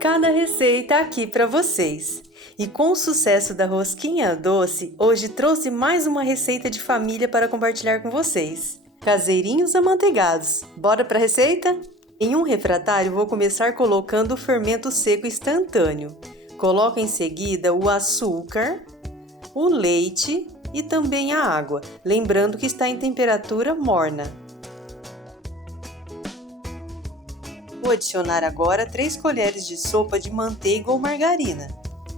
Cada receita aqui para vocês. E com o sucesso da rosquinha doce, hoje trouxe mais uma receita de família para compartilhar com vocês. Caseirinhos amanteigados. Bora para a receita? Em um refratário vou começar colocando o fermento seco instantâneo. Coloco em seguida o açúcar, o leite e também a água, lembrando que está em temperatura morna. Vou adicionar agora 3 colheres de sopa de manteiga ou margarina.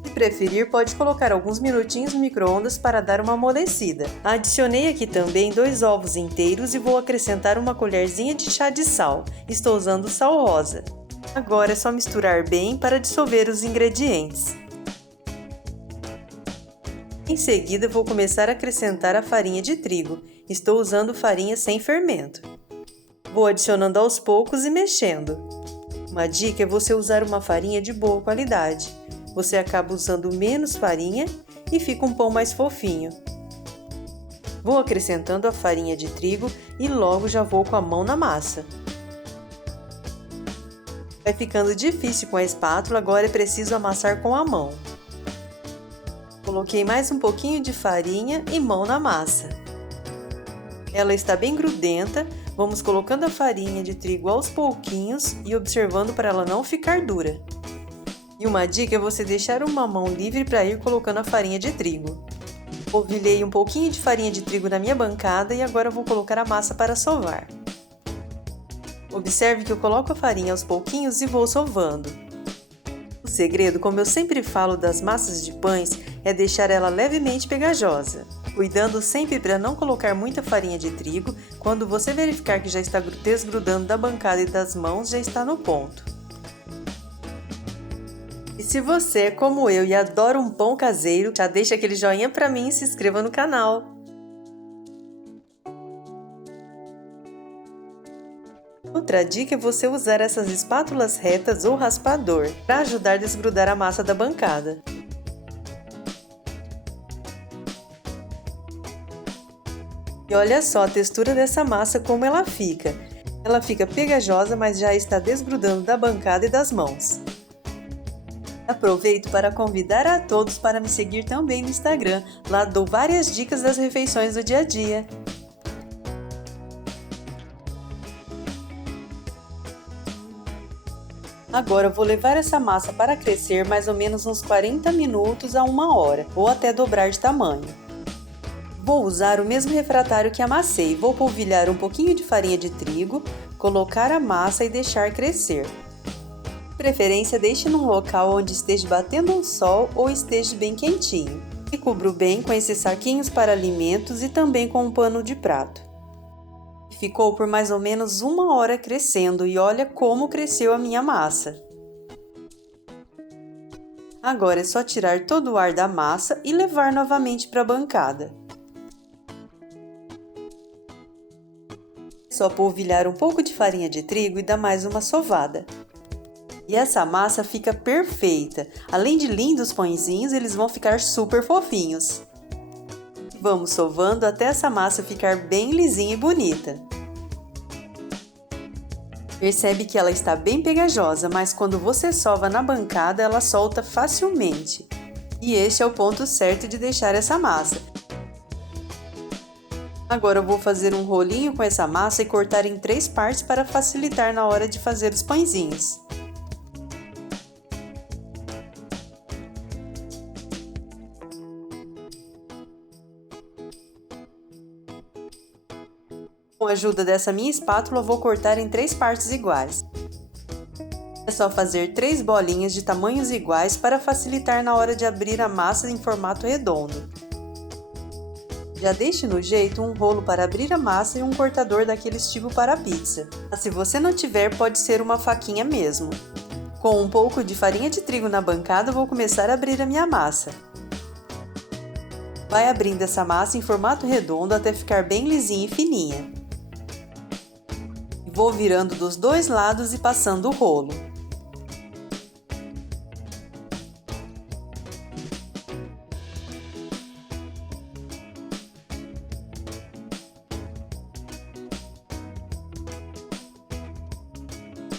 Se preferir, pode colocar alguns minutinhos no micro-ondas para dar uma amolecida. Adicionei aqui também 2 ovos inteiros e vou acrescentar uma colherzinha de chá de sal. Estou usando sal rosa. Agora é só misturar bem para dissolver os ingredientes. Em seguida, vou começar a acrescentar a farinha de trigo. Estou usando farinha sem fermento. Vou adicionando aos poucos e mexendo. Uma dica é você usar uma farinha de boa qualidade. Você acaba usando menos farinha e fica um pão mais fofinho. Vou acrescentando a farinha de trigo e logo já vou com a mão na massa. Vai ficando difícil com a espátula, agora é preciso amassar com a mão. Coloquei mais um pouquinho de farinha e mão na massa. Ela está bem grudenta, vamos colocando a farinha de trigo aos pouquinhos e observando para ela não ficar dura. E uma dica é você deixar uma mão livre para ir colocando a farinha de trigo. Polvilhei um pouquinho de farinha de trigo na minha bancada e agora vou colocar a massa para sovar. Observe que eu coloco a farinha aos pouquinhos e vou sovando. O segredo, como eu sempre falo das massas de pães, é deixar ela levemente pegajosa. Cuidando sempre para não colocar muita farinha de trigo, quando você verificar que já está desgrudando da bancada e das mãos, já está no ponto. E se você é como eu e adora um pão caseiro, já deixa aquele joinha para mim e se inscreva no canal. Outra dica é você usar essas espátulas retas ou raspador para ajudar a desgrudar a massa da bancada. E olha só a textura dessa massa como ela fica. Ela fica pegajosa, mas já está desgrudando da bancada e das mãos. Aproveito para convidar a todos para me seguir também no Instagram. Lá dou várias dicas das refeições do dia a dia. Agora vou levar essa massa para crescer mais ou menos uns 40 minutos a 1 hora, ou até dobrar de tamanho. Vou usar o mesmo refratário que amassei. Vou polvilhar um pouquinho de farinha de trigo, colocar a massa e deixar crescer. De preferência, deixe num local onde esteja batendo um sol ou esteja bem quentinho. E cubro bem com esses saquinhos para alimentos e também com um pano de prato. Ficou por mais ou menos 1 hora crescendo e olha como cresceu a minha massa. Agora é só tirar todo o ar da massa e levar novamente para a bancada. É só polvilhar um pouco de farinha de trigo e dar mais uma sovada. E essa massa fica perfeita. Além de lindos pãezinhos, eles vão ficar super fofinhos. Vamos sovando até essa massa ficar bem lisinha e bonita. Percebe que ela está bem pegajosa, mas quando você sova na bancada, ela solta facilmente. E este é o ponto certo de deixar essa massa. Agora eu vou fazer um rolinho com essa massa e cortar em 3 partes para facilitar na hora de fazer os pãezinhos. Com a ajuda dessa minha espátula, vou cortar em 3 partes iguais. É só fazer 3 bolinhas de tamanhos iguais para facilitar na hora de abrir a massa em formato redondo. Já deixe no jeito um rolo para abrir a massa e um cortador daqueles tipo para pizza. Mas se você não tiver, pode ser uma faquinha mesmo. Com um pouco de farinha de trigo na bancada, vou começar a abrir a minha massa. Vai abrindo essa massa em formato redondo até ficar bem lisinha e fininha. Vou virando dos 2 lados e passando o rolo.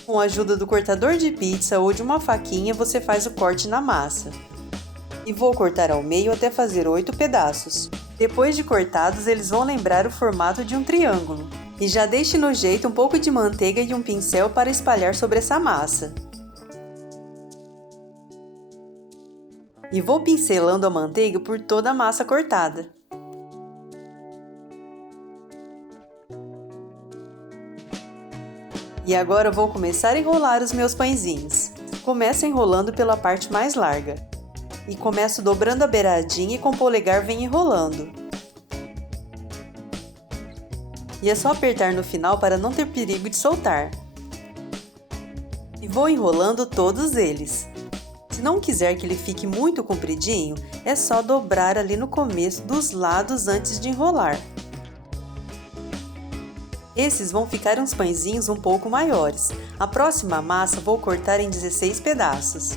Com a ajuda do cortador de pizza ou de uma faquinha, você faz o corte na massa. E vou cortar ao meio até fazer 8 pedaços. Depois de cortados, eles vão lembrar o formato de um triângulo. E já deixe no jeito um pouco de manteiga e um pincel para espalhar sobre essa massa. E vou pincelando a manteiga por toda a massa cortada. E agora vou começar a enrolar os meus pãezinhos. Começo enrolando pela parte mais larga. E começo dobrando a beiradinha e com o polegar venho enrolando. E é só apertar no final para não ter perigo de soltar. E vou enrolando todos eles. Se não quiser que ele fique muito compridinho, é só dobrar ali no começo dos lados antes de enrolar. Esses vão ficar uns pãezinhos um pouco maiores. A próxima massa vou cortar em 16 pedaços.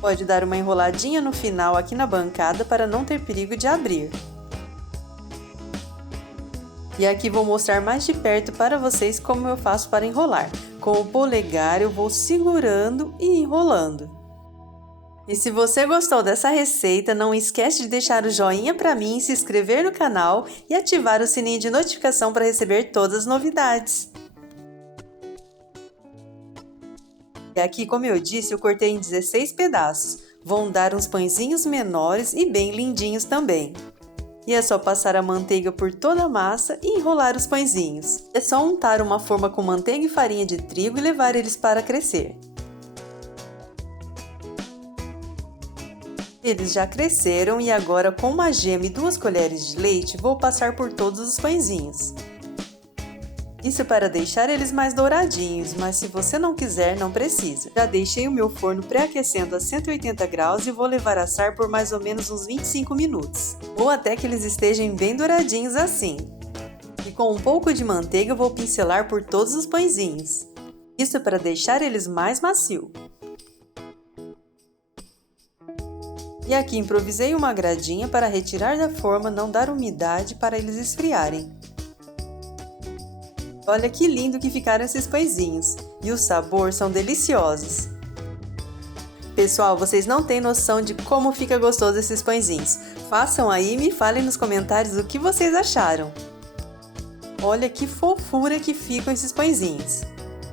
Pode dar uma enroladinha no final aqui na bancada para não ter perigo de abrir. E aqui vou mostrar mais de perto para vocês como eu faço para enrolar. Com o polegar eu vou segurando e enrolando. E se você gostou dessa receita, não esquece de deixar o joinha para mim, se inscrever no canal e ativar o sininho de notificação para receber todas as novidades. E aqui, como eu disse, eu cortei em 16 pedaços. Vão dar uns pãezinhos menores e bem lindinhos também. E é só passar a manteiga por toda a massa e enrolar os pãezinhos. É só untar uma forma com manteiga e farinha de trigo e levar eles para crescer. Eles já cresceram e agora com uma gema e 2 colheres de leite vou passar por todos os pãezinhos. Isso para deixar eles mais douradinhos, mas se você não quiser, não precisa. Já deixei o meu forno pré-aquecendo a 180 graus e vou levar a assar por mais ou menos uns 25 minutos. Ou até que eles estejam bem douradinhos assim. E com um pouco de manteiga vou pincelar por todos os pãezinhos. Isso para deixar eles mais macios. E aqui improvisei uma gradinha para retirar da forma, não dar umidade para eles esfriarem. Olha que lindo que ficaram esses pãezinhos, e o sabor são deliciosos. Pessoal, vocês não têm noção de como fica gostoso esses pãezinhos. Façam aí e me falem nos comentários o que vocês acharam. Olha que fofura que ficam esses pãezinhos.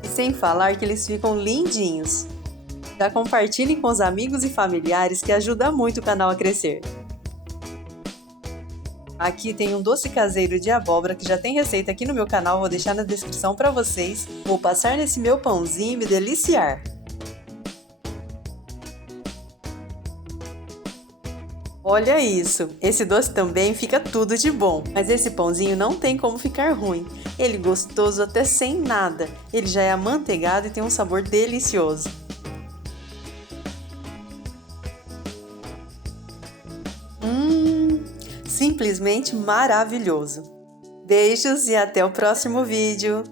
E sem falar que eles ficam lindinhos. Já compartilhem com os amigos e familiares que ajuda muito o canal a crescer. Aqui tem um doce caseiro de abóbora que já tem receita aqui no meu canal, vou deixar na descrição para vocês. Vou passar nesse meu pãozinho e me deliciar. Olha isso! Esse doce também fica tudo de bom, mas esse pãozinho não tem como ficar ruim. Ele é gostoso até sem nada, ele já é amanteigado e tem um sabor delicioso. Simplesmente maravilhoso! Beijos e até o próximo vídeo!